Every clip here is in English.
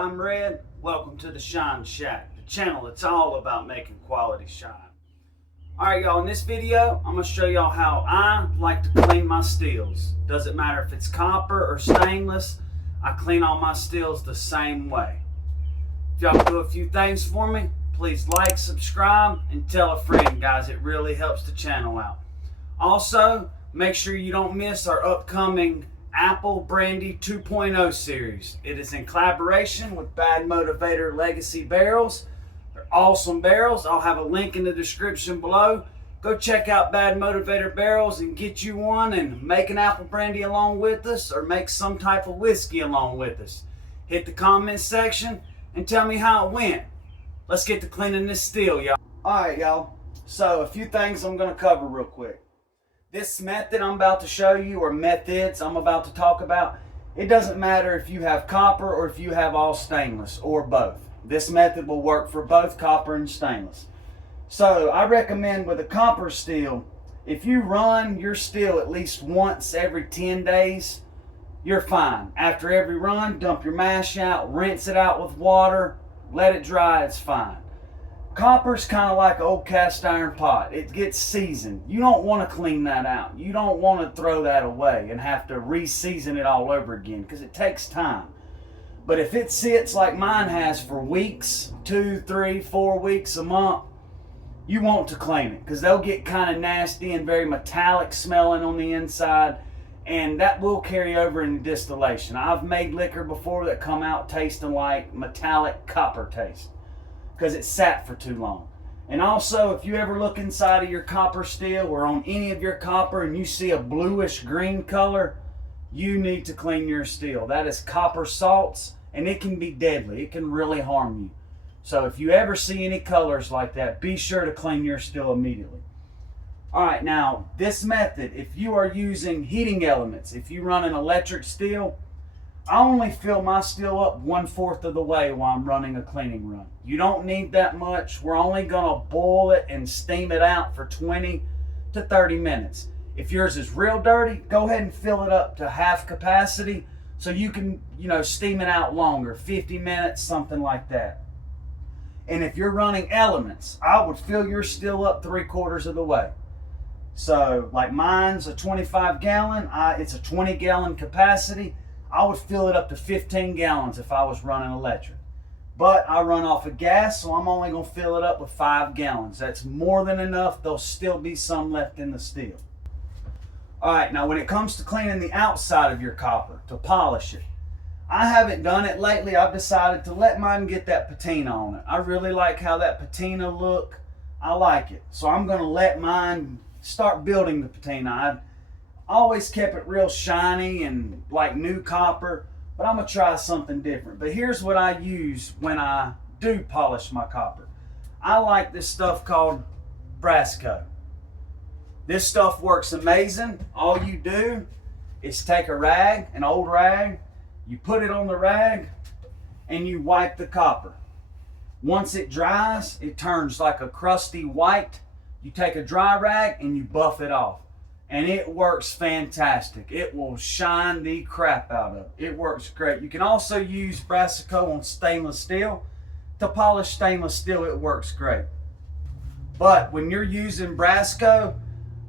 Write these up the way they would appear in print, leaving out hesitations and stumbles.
I'm Red. Welcome to the Shine Shack, the channel that's all about making quality shine. Alright y'all, in this video, I'm going to show y'all how I like to clean my steels. Doesn't matter if it's copper or stainless, I clean all my steels the same way. If y'all do a few things for me, please like, subscribe, and tell a friend, guys. It really helps the channel out. Also, make sure you don't miss our upcoming Apple Brandy 2.0 series. It is in collaboration with Bad Motivator Legacy Barrels. They're awesome barrels. I'll have a link in the description below. Go check out Bad Motivator Barrels and get you one and make an apple brandy along with us, or make some type of whiskey along with us. Hit the comment section and tell me how it went. Let's get to cleaning this steel, y'all. Alright y'all, so a few things I'm going to cover real quick. This method I'm about to show you, or methods I'm about to talk about, it doesn't matter if you have copper or if you have all stainless, or both. This method will work for both copper and stainless. So I recommend with a copper steel, if you run your steel at least once every 10 days, you're fine. After every run, dump your mash out, rinse it out with water, let it dry, it's fine. Copper's kind of like an old cast iron pot. It gets seasoned. You don't want to clean that out. You don't want to throw that away and have to re-season it all over again, because it takes time. But if it sits like mine has for weeks, 2, 3, 4 weeks, a month, you want to clean it, because they'll get kind of nasty and very metallic smelling on the inside, and that will carry over into distillation. I've made liquor before that come out tasting like metallic copper taste, because it sat for too long. And also, if you ever look inside of your copper steel or on any of your copper and you see a bluish green color, you need to clean your steel. That is copper salts, and it can be deadly. It can really harm you. So if you ever see any colors like that, be sure to clean your steel immediately. Alright, now this method, if you are using heating elements, if you run an electric steel, I only fill my steel up 1/4 of the way while I'm running a cleaning run. You don't need that much. We're only going to boil it and steam it out for 20 to 30 minutes. If yours is real dirty, go ahead and fill it up to half capacity so you can, steam it out longer, 50 minutes, something like that. And if you're running elements, I would fill your steel up 3/4 of the way. So like mine's a 25 gallon, it's a 20 gallon capacity. I would fill it up to 15 gallons if I was running electric. But I run off of gas, so I'm only going to fill it up with 5 gallons. That's more than enough. There'll still be some left in the steel. Alright, now when it comes to cleaning the outside of your copper, to polish it, I haven't done it lately. I've decided to let mine get that patina on it. I really like how that patina look. I like it. So I'm going to let mine start building the patina. I've always kept it real shiny and like new copper, but I'm going to try something different. But here's what I use when I do polish my copper. I like this stuff called Brasco. This stuff works amazing. All you do is take a rag, an old rag, you put it on the rag, and you wipe the copper. Once it dries, it turns like a crusty white. You take a dry rag and you buff it off. And it works fantastic. It will shine the crap out of it. It works great. You can also use Brasco on stainless steel. To polish stainless steel, it works great. But when you're using Brasco,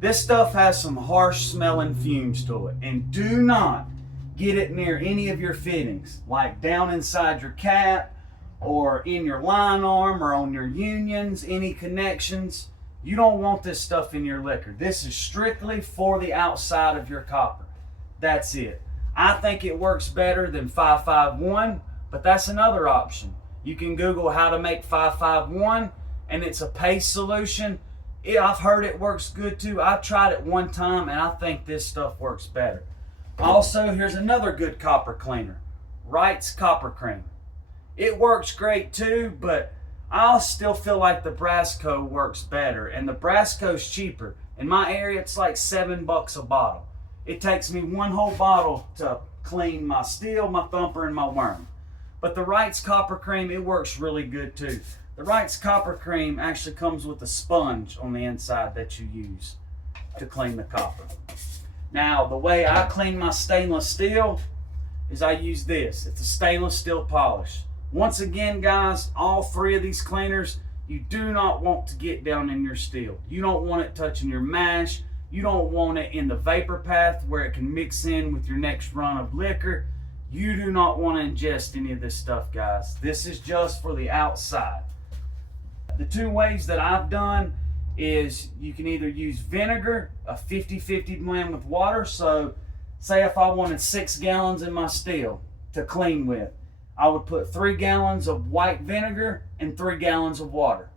this stuff has some harsh smelling fumes to it. And do not get it near any of your fittings, like down inside your cap, or in your line arm, or on your unions, any connections. You don't want this stuff in your liquor. This is strictly for the outside of your copper. That's it. I think it works better than 551, but that's another option. You can Google how to make 551, and it's a paste solution. I've heard it works good too. I tried it one time, and I think this stuff works better. Also, here's another good copper cleaner, Wright's Copper Cream. It works great too, but I still feel like the Brasco works better, and the Brasco's cheaper. In my area, it's like $7 a bottle. It takes me one whole bottle to clean my steel, my thumper, and my worm. But the Wright's Copper Cream, it works really good too. The Wright's Copper Cream actually comes with a sponge on the inside that you use to clean the copper. Now, the way I clean my stainless steel is I use this. It's a stainless steel polish. Once again, guys, all three of these cleaners, you do not want to get down in your steel. You don't want it touching your mash. You don't want it in the vapor path where it can mix in with your next run of liquor. You do not want to ingest any of this stuff, guys. This is just for the outside. The two ways that I've done is you can either use vinegar, a 50-50 blend with water. So say if I wanted 6 gallons in my still to clean with, I would put 3 gallons of white vinegar and 3 gallons of water.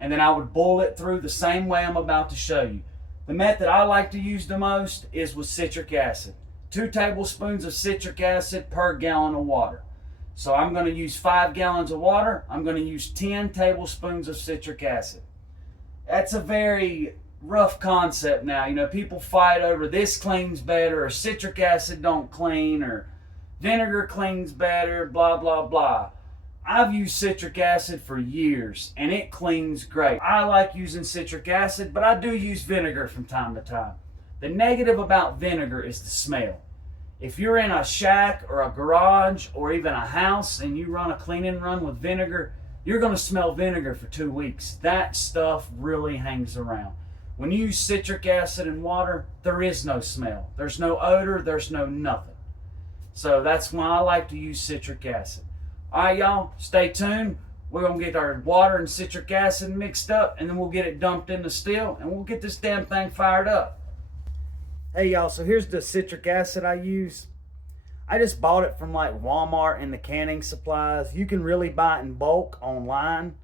And then I would boil it through the same way I'm about to show you. The method I like to use the most is with citric acid. 2 tablespoons of citric acid per gallon of water. So I'm going to use 5 gallons of water. I'm going to use 10 tablespoons of citric acid. That's a very rough concept now. You know, people fight over this cleans better, or citric acid don't clean, or vinegar cleans better, blah, blah, blah. I've used citric acid for years and it cleans great. I like using citric acid, but I do use vinegar from time to time. The negative about vinegar is the smell. If you're in a shack or a garage or even a house and you run a cleaning run with vinegar, you're going to smell vinegar for 2 weeks. That stuff really hangs around. When you use citric acid and water, there is no smell. There's no odor, there's no nothing. So that's why I like to use citric acid. All right, y'all, stay tuned. We're going to get our water and citric acid mixed up, and then we'll get it dumped in the still, and we'll get this damn thing fired up. Hey, y'all, so here's the citric acid I use. I just bought it from like Walmart and the canning supplies. You can really buy it in bulk online.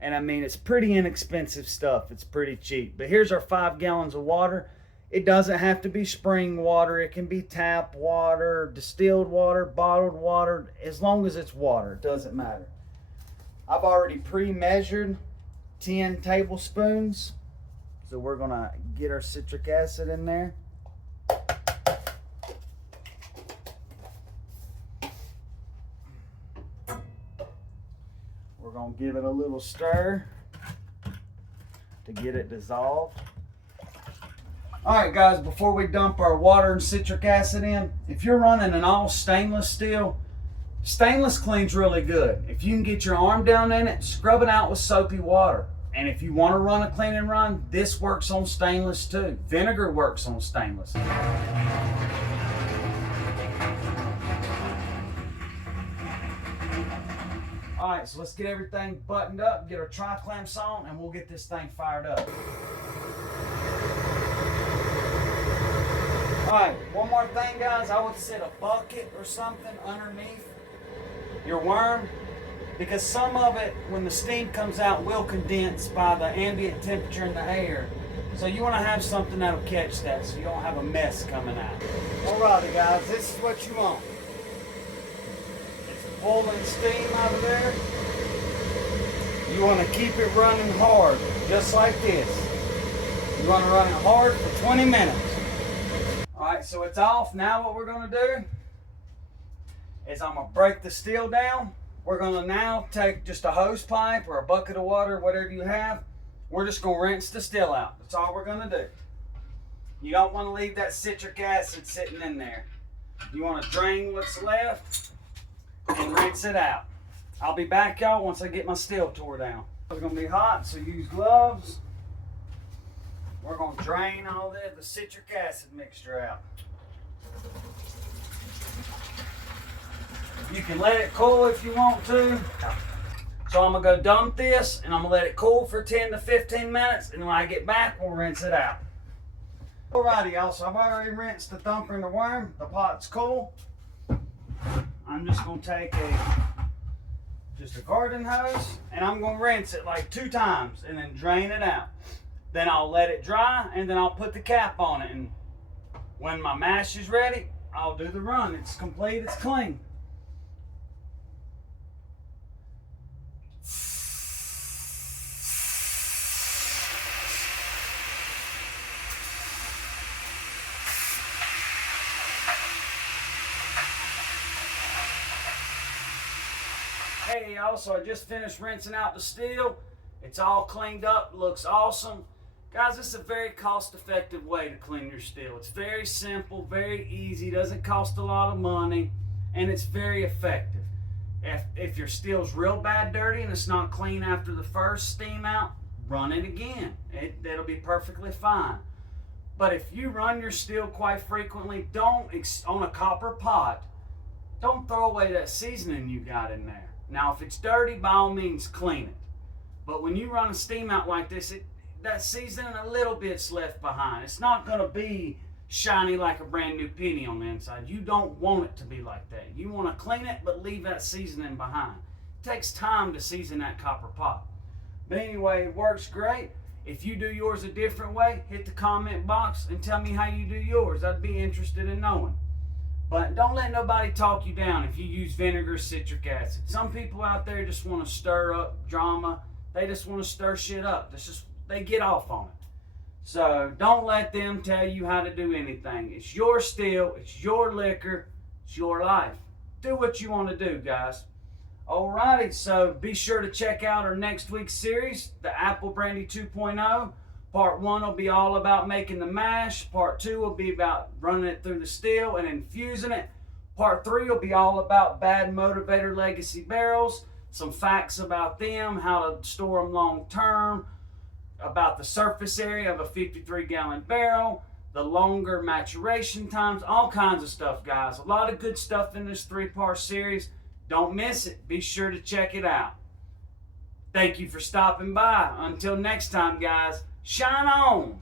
And I mean, it's pretty inexpensive stuff. It's pretty cheap. But here's our 5 gallons of water. It doesn't have to be spring water. It can be tap water, distilled water, bottled water. As long as it's water, it doesn't matter. I've already pre-measured 10 tablespoons. So we're gonna get our citric acid in there. We're gonna give it a little stir to get it dissolved. All right, guys, before we dump our water and citric acid in, if you're running an all stainless still, stainless cleans really good. If you can get your arm down in it, scrub it out with soapy water. And if you want to run a clean and run, this works on stainless too. Vinegar works on stainless. All right, so let's get everything buttoned up, get our tri-clamps on, and we'll get this thing fired up. All right, one more thing, guys. I would set a bucket or something underneath your worm, because some of it, when the steam comes out, will condense by the ambient temperature in the air. So you want to have something that'll catch that so you don't have a mess coming out. Alrighty, guys, this is what you want. It's boiling steam out of there. You want to keep it running hard, just like this. You want to run it hard for 20 minutes. Alright, so it's off. Now what we're going to do is I'm going to break the steel down. We're going to now take just a hose pipe or a bucket of water, whatever you have. We're just going to rinse the still out. That's all we're going to do. You don't want to leave that citric acid sitting in there. You want to drain what's left and rinse it out. I'll be back, y'all, once I get my still tore down. It's going to be hot, so use gloves. We're going to drain all the citric acid mixture out. You can let it cool if you want to. So I'm going to go dump this and I'm going to let it cool for 10 to 15 minutes. And when I get back, we'll rinse it out. Alrighty, y'all. So I've already rinsed the thumper and the worm. The pot's cool. I'm just going to take just a garden hose and I'm going to rinse it like 2 times and then drain it out. Then I'll let it dry and then I'll put the cap on it. And when my mash is ready, I'll do the run. It's complete, it's clean. Hey y'all, so I just finished rinsing out the steel. It's all cleaned up, looks awesome. Guys, this is a very cost-effective way to clean your steel. It's very simple, very easy, doesn't cost a lot of money, and it's very effective. If your steel's real bad dirty and it's not clean after the first steam out, run it again. It'll be perfectly fine. But if you run your steel quite frequently, on a copper pot, don't throw away that seasoning you got in there. Now, if it's dirty, by all means, clean it. But when you run a steam out like this, that seasoning a little bit's left behind. It's not going to be shiny like a brand new penny on the inside. You don't want it to be like that. You want to clean it, but leave that seasoning behind. It takes time to season that copper pot. But anyway, it works great. If you do yours a different way, hit the comment box and tell me how you do yours. I'd be interested in knowing. But don't let nobody talk you down if you use vinegar or citric acid. Some people out there just want to stir up drama. They just want to stir shit up. They get off on it. So don't let them tell you how to do anything. It's your steel, it's your liquor, it's your life. Do what you want to do, guys. Alrighty, so be sure to check out our next week's series, the Apple Brandy 2.0. Part 1 will be all about making the mash. Part 2 will be about running it through the steel and infusing it. Part 3 will be all about Bad Motivator Legacy barrels, some facts about them, how to store them long term, about the surface area of a 53-gallon barrel, the longer maturation times, all kinds of stuff, guys. A lot of good stuff in this 3-part series. Don't miss it. Be sure to check it out. Thank you for stopping by. Until next time, guys, shine on.